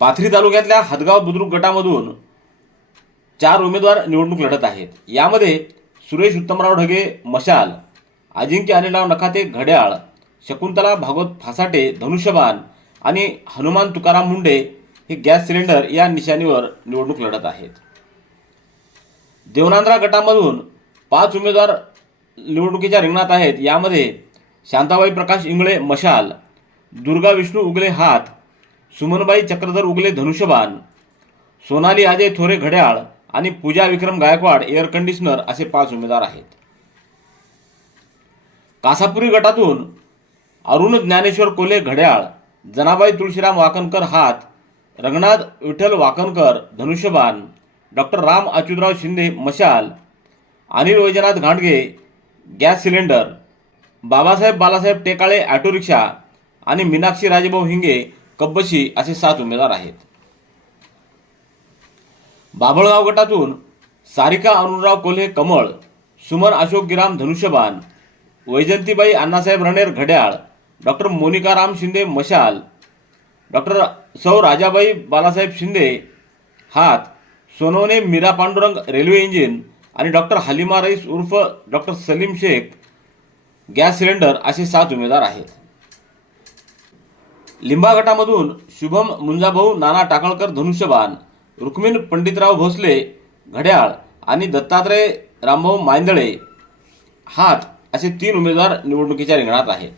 पाथरी तालुक्यातल्या हदगाव बुद्रुक गटामधून चार उमेदवार निवडणूक लढत आहेत. यामध्ये सुरेश उत्तमराव ढगे मशाल अजिंक्य अनिलराव नखाते घड्याळ शकुंतला भागवत फासाटे धनुष्यबाण आणि हनुमान तुकाराम मुंडे हे गॅस सिलेंडर या निशाणीवर निवडणूक लढत आहेत. देवनांद्रा गटामधून पाच उमेदवार निवडणुकीच्या रिंगणात आहेत. यामध्ये शांताबाई प्रकाश इंगळे मशाल दुर्गा विष्णू उगले हात सुमनबाई चक्रधर उगले धनुष्यबाण सोनाली अजय थोरे घड्याळ आणि पूजा विक्रम गायकवाड एअर कंडिशनर असे पाच उमेदवार आहेत. कासापुरी गटातून अरुण ज्ञानेश्वर कोले घड्याळ जनाबाई तुळशीराम वाकणकर हात रंगनाथ विठ्ठल वाकणकर धनुष्यबाण डॉक्टर राम अच्युतराव शिंदे मशाल Anil Vaijnath Ghandge gas cylinder Babasaheb Balasaheb Tekale auto rickshaw आणि मीनाक्षी राजेभाऊ हिंगे कब्बशी असे सात उमेदवार आहेत. बाभळगाव गटातून सारिका अरुणराव कोल्हे कमळ सुमन अशोक गिराम धनुष्यबाण वैजंतीबाई अण्णासाहेब रणेर घड्याळ डॉक्टर मोनिकाराम शिंदे मशाल डॉक्टर सौ राजाबाई बालासाहेब शिंदे हात सोनवणे मीरा पांडुरंग रेल्वे इंजिन आणि डॉक्टर हलिमा रईस उर्फ doctor Salim Shaikh gas cylinder असे सात उमेदवार आहेत. लिंबा गटामधून शुभम मुंजाभाऊ नाना टाकळकर धनुष्यबाण रुक्मिण पंडितराव भोसले घड्याळ आणि दत्तात्रय रामभाऊ मांदळे हात असे तीन उमेदवार निवडणुकीच्या रिंगणात आहेत.